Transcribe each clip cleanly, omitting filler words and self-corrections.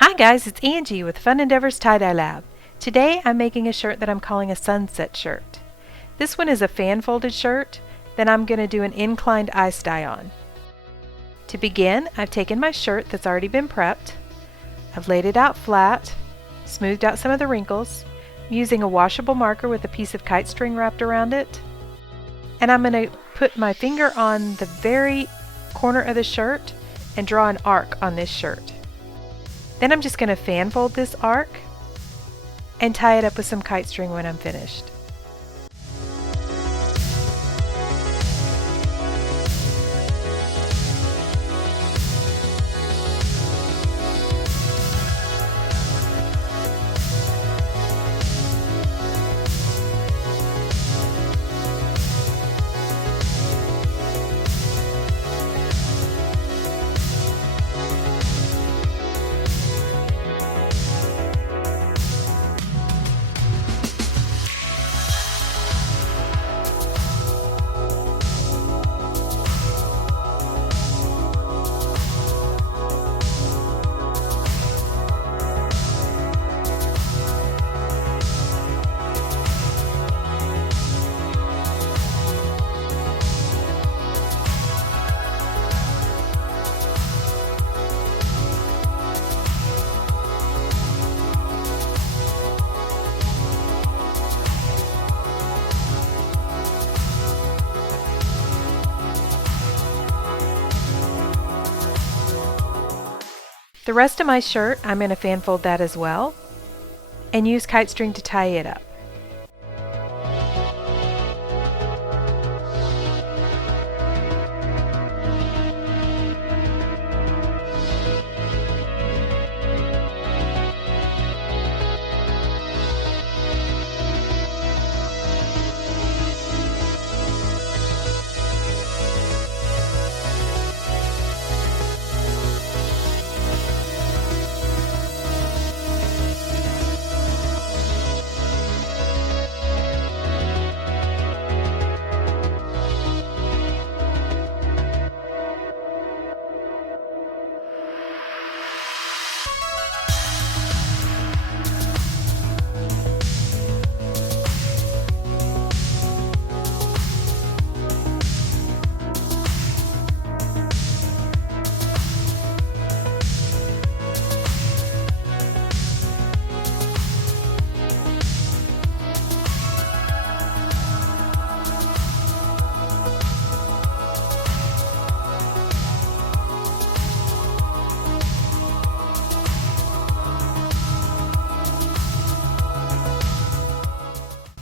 Hi guys, it's Angie with Fun Endeavors Tie-Dye Lab. Today I'm making a shirt that I'm calling a sunset shirt. This one is a fan folded shirt that I'm going to do an inclined ice dye on. To begin, I've taken my shirt that's already been prepped. I've laid it out flat, smoothed out some of the wrinkles, using a washable marker with a piece of kite string wrapped around it. And I'm going to put my finger on the very corner of the shirt and draw an arc on this shirt. Then I'm just going to fan fold this arc and tie it up with some kite string when I'm finished. The rest of my shirt, I'm going to fan fold that as well and use kite string to tie it up.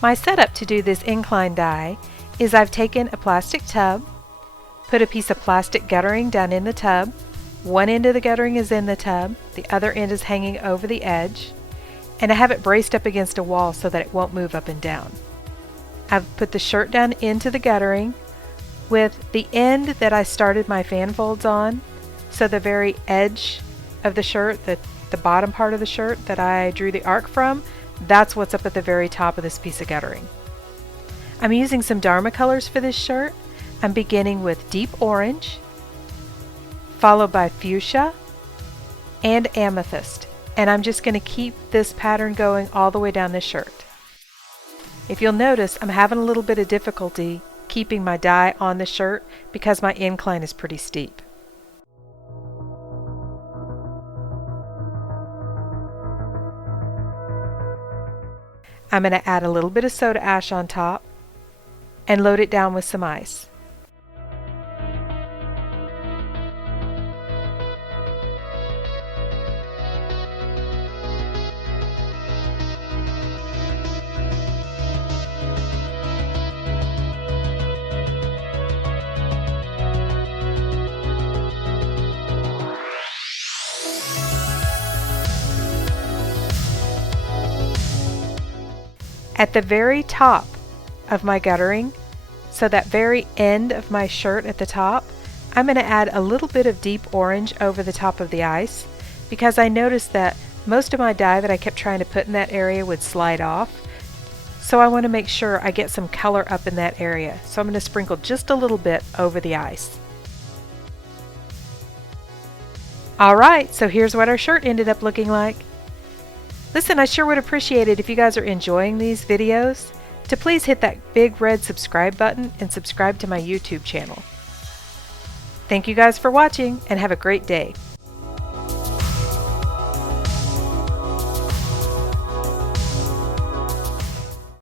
My setup to do this incline dye is I've taken a plastic tub, put a piece of plastic guttering down in the tub. One end of the guttering is in the tub, the other end is hanging over the edge, and I have it braced up against a wall so that it won't move up and down. I've put the shirt down into the guttering with the end that I started my fan folds on, so the very edge of the shirt, the bottom part of the shirt that I drew the arc from, that's what's up at the very top of this piece of guttering. I'm using some Dharma colors for this shirt. I'm beginning with deep orange, followed by fuchsia and amethyst. And I'm just going to keep this pattern going all the way down the shirt. If you'll notice, I'm having a little bit of difficulty keeping my dye on the shirt because my incline is pretty steep. I'm going to add a little bit of soda ash on top and load it down with some ice. At the very top of my guttering, so that very end of my shirt at the top, I'm going to add a little bit of deep orange over the top of the ice because I noticed that most of my dye that I kept trying to put in that area would slide off. So I want to make sure I get some color up in that area. So I'm going to sprinkle just a little bit over the ice. Alright, so here's what our shirt ended up looking like. Listen, I sure would appreciate it if you guys are enjoying these videos to please hit that big red subscribe button and subscribe to my YouTube channel. Thank you guys for watching and have a great day.